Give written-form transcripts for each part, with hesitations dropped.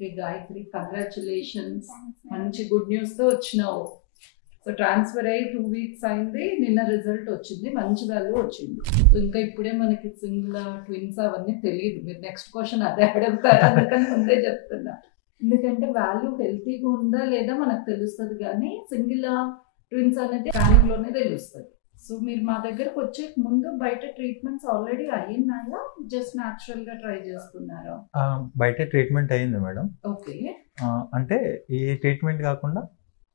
Okay Gayatri, congratulations. మంచి good news తో వచ్చినావు. సో ట్రాన్స్ఫర్ అయ్యి 2 వీక్స్ అయింది, నిన్న రిజల్ట్ వచ్చింది, మంచి వాల్యూ వచ్చింది. సో ఇంకా ఇప్పుడే మనకి సింగిల్ ట్విన్స్ అవన్నీ తెలియదు. మీరు నెక్స్ట్ క్వశ్చన్ అదే అడుగుతారు, అందుకని ముందే చెప్తున్నా. ఎందుకంటే వాల్యూ హెల్తీగా ఉందా లేదా మనకు తెలుస్తుంది, కానీ సింగిల్ ట్విన్స్ అనేది స్కానింగ్ లోనే తెలుస్తుంది. సో మీరు మా దగ్గరకు వచ్చే ముందు బయట ట్రీట్మెంట్స్ ఆల్రెడీ అయ్యిందా, జస్ట్ న్యాచురల్ గా ట్రై చేస్తున్నారా? బయట ట్రీట్మెంట్ అయింది మేడం. ఓకే. అంటే ఈ ట్రీట్మెంట్ కాకుండా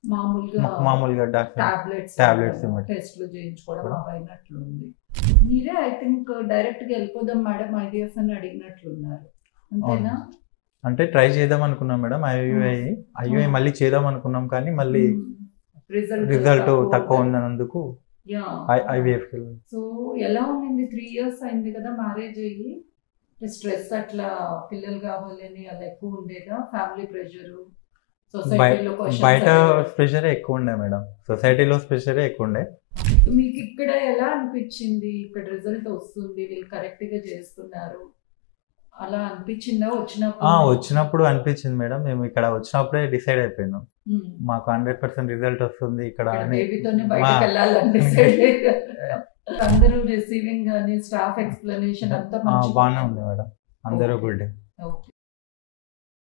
మామూలుగా టాబ్లెట్స్ టెస్ట్లు చేయించుకోవడం అయినట్లుంది. మీరే ఐ థింక్ డైరెక్ట్ గా వెళ్ళిపోదాం మేడం ఐవీఎఫ్ అని అడిగినట్లున్నారు, అంతేనా? అంటే ట్రై చేద్దాం అనుకున్నాం మేడం. ఐయుఐ మళ్ళీ చేద్దాం అనుకున్నాం, కానీ మళ్ళీ రిజల్ట్ తక్కువ ఉన్నందుకు ఐవీఎఫ్. సో ఎలా ఉంది? 3 years అయింది కదా మ్యారేజ్ అయ్యి. స్ట్రెస్ అట్లా పిల్లలు కావాలని అలా ఎక్కువ ఉండేదా? ఫ్యామిలీ ప్రెషర్, బయట ప్రెషరే ఎక్కువ ఉండే మేడం, సొసైటీలో ప్రెషరే ఎక్కువ ఉండే. మీకు ఇక్కడ ఎలా అనిపించింది? ఇక్కడ రిజల్ట్ వస్తుంది, వీళ్ళు కరెక్ట్ గా చేస్తున్నారు అలా అనిపించిందా? వచ్చినప్పుడు అనిపించింది మేడం. మేము ఇక్కడ వచ్చినప్పుడే డిసైడ్ అయిపోయినాం, మాకు 100% రిజల్ట్ వస్తుంది ఇక్కడ. అందరూ రిసీవింగ్ గానీ స్టాఫ్ ఎక్స్ప్లెనేషన్ అంతా బాగానే ఉంది మేడం, అందరూ గుడ్.